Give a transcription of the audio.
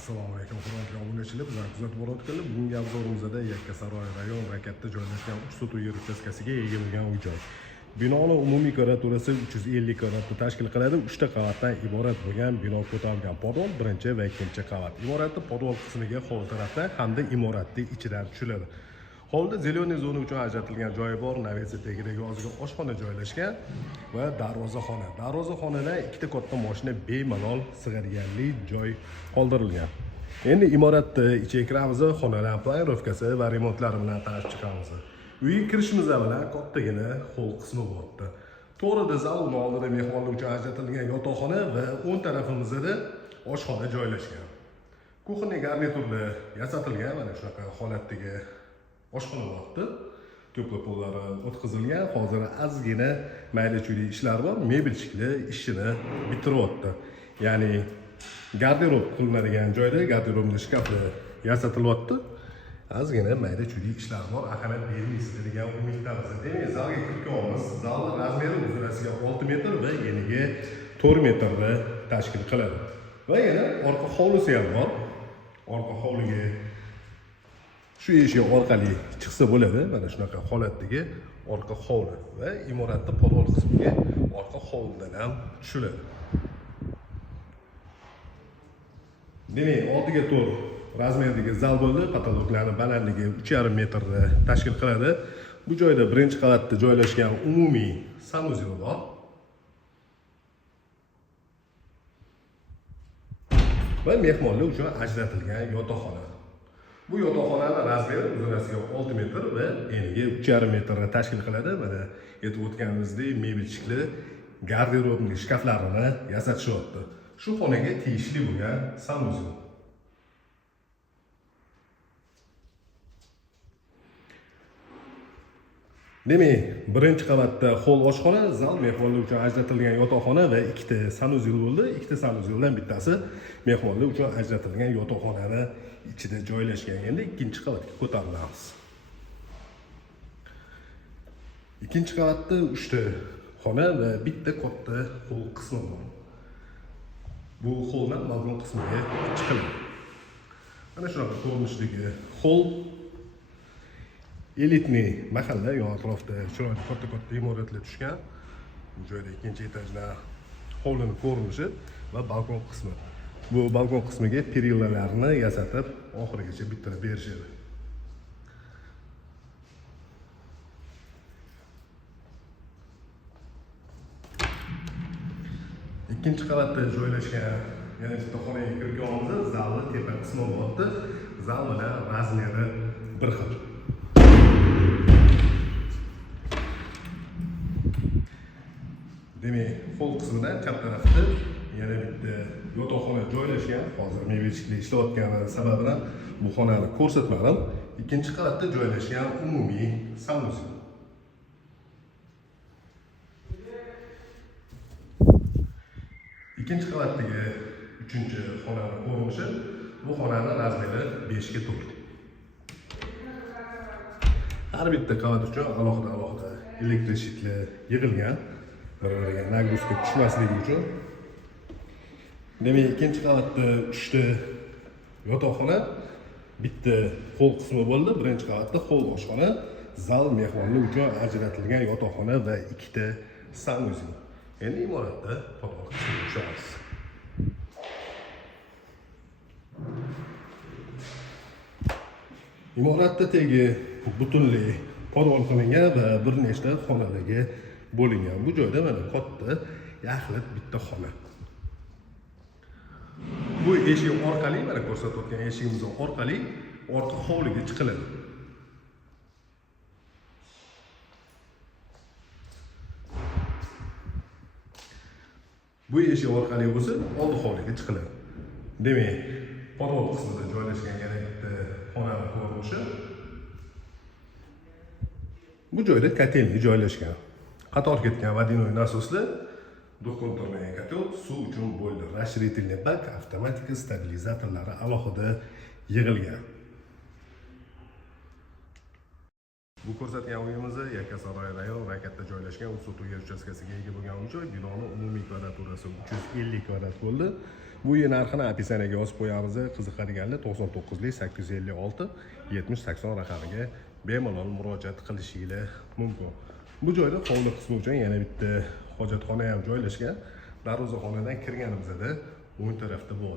Assalomu alaykum hurmatli obunachilar, bizlar kuzatib borayotganlar. Bugungi obzorimizda Yakkasaroy rayon Rakatda joylashgan 3 sotuv yer uchastkasiga ega bo'lgan uy-joy. Binoning umumiy kvadraturasi 350 kvadratni tashkil qiladi. 3 ta qavatdan iborat bo'lgan bino ko'tarilgan podol birinchi va ikkinchi qavat. Imoratning podol qismiga hovli tarafdan hamda imoratning ichidan tushiladi. Hovlida zeleniy zona uchun ajratilgan joyi bor. Navesi tagidagi ozgina oshxona joylashgan va darvozaxona. Darvozaxonadan ikkita katta mashina bemalol sig'adiganlik joy qoldirilgan. Endi imoratni ichiga kiramiz, xonalar planirovkasi va remontlari bilan tanishib chiqamiz. Uyga kirishimiz bilan kattagina hol qismi bor. To'g'rida zal oldida mehmonlar uchun ajratilgan yotoqxona va o'ng tarafimizda oshxona joylashgan. Kuxna garniturlar yasatilgan, mana shunaqa holatdagi oshxona bo'ldi. Ko'pla pollari o'tkazilgan. Hozir ozgina mayda-chuyda ishlar bor. Mebelchilar ishini bitiryapti. Ya'ni garderob qilinadigan joyda garderobli shkaflar yasatilyapti. Ozgina mayda-chuyda ishlar bor. Ahamiyat bermaysiz degan umiddamiz. Demak, zalga kirib kelamiz. Zalning razmeri uzunasiga 6 metr va eniga 4 metrda tashkil qiladi. Va yana orqa hovlisi ham bor. Orqa hovliga shu eshik orqali chiqsa bo'ladi. Mana shunaqa holatdagi orqa hovli va imoratning podol qismiga orqa hovlidan ham tushiladi. Demak, oldiga to'r razmerdagi zal bo'ldi. Patologlarning balandligi 3,5 metrda tashkil qiladi. Bu joyda birinchi qavatda joylashgan umumiy sanuzel bor. Va mehmonlar uchun ajratilgan yotoqxona. Bu yotoqxonaning razmeri uzunasiga 6 metr va eniga 3,5 metrda tashkil qiladi. Mana aytib o'tganimizdek, mebelchilar garderobning shkaflarini yasatishyapti. Shu xonaga tegishli bo'lgan sanuzel. Demak, birinchi qavatda hol oshxona, zal mehmonlar uchun ajratilgan yotoqxona va ikkita sanuzel bo'ldi. Ikkita sanuzeldan bittasi mehmonlar uchun ajratilgan yotoqxonani ichida joylashgan. Endi ikkinchi qavatga ko'tarilamiz. Ikkinchi qavatda 3 ta xona va bitta katta hol qismi bor. Bu holdan balkon qismiga chiqiladi. Mana shunaqa ko'rinishdagi hol. Elitni mahalla yon atrofda chiroyli katta imoratlar tushgan. Bu joyda ikkinchi etajda hovlining ko'rinishi va balkon qismi. Bu balkon qismiga perillalarni yasatib, oxirigacha bitirib berishadi. Ikkinchi qavatda joylashgan yana bitta xonaga kirib kelamiz. Zalning tepa qismi bo'ldi. Zal bilan razmeri bir xil. Demak, hol qismidan chap tarafda yana bitta yotoqxona joylashgan. Hozir mebelchilar ishlayotgani sababidan bu xonani ko'rsatmadim. Ikkinchi qavatda joylashgan umumiy sanuzel. Ikkinchi qavatdagi 3-xonaning ko'rinishi, bu xonaning razmeri 5 ga 4. Har bitta qavat uchun alohida elektr shitlar yig'ilgan. Bir-biriga nagruska tushmasligi uchun. Demak, ikkinchi qavatda 3 ta yotoqxona, bitta hol qismi bo'ldi. Birinchi qavatda hol oshxona, zal mehmonlar uchun ajratilgan yotoqxona va ikkita sanuzel. Endi imoratda podol qismiga tushamiz. Imoratda tegi butunlay podol qilingan va bir nechta xonalarga bo'lingan. Bu joyda mana katta yaxlit bitta xona. Bu eshik orqali, mana ko'rsatayotgan eshigimiz orqali orqa hovliga chiqiladi. Bu eshik orqali bo'lsa, oldi hovliga chiqiladi. Demak, podol qismida joylashgan yana bitta xonaning ko'rinishi. Bu joyda kotelni joylashgan. Qator ketgan vodinoy nasoslar, do'kontorlangan kotel, suv uchun bo'ldi. Расширительный bak, avtomatik stabilizatorlari alohida yig'ilgan. Bu ko'rsatgan uyimiz Yakkasaroy rayon Rakatda joylashgan 3 sotuv yer uchastkasiga ega bo'lgan uy-joy. Binoning umumiy kvadraturasi 350 kvadrat bo'ldi. Bu uy narxini opisiyaga yozib qo'yamiz. Qiziqadiganlar 99lik 856 7080 raqamiga bemalol murojaat qilishinglar mumkin. Bu joyda hovli qismi uchun yana bitta hojatxona ham joylashgan. Darvozaxonadan kirganimizda o'ng tarafda bu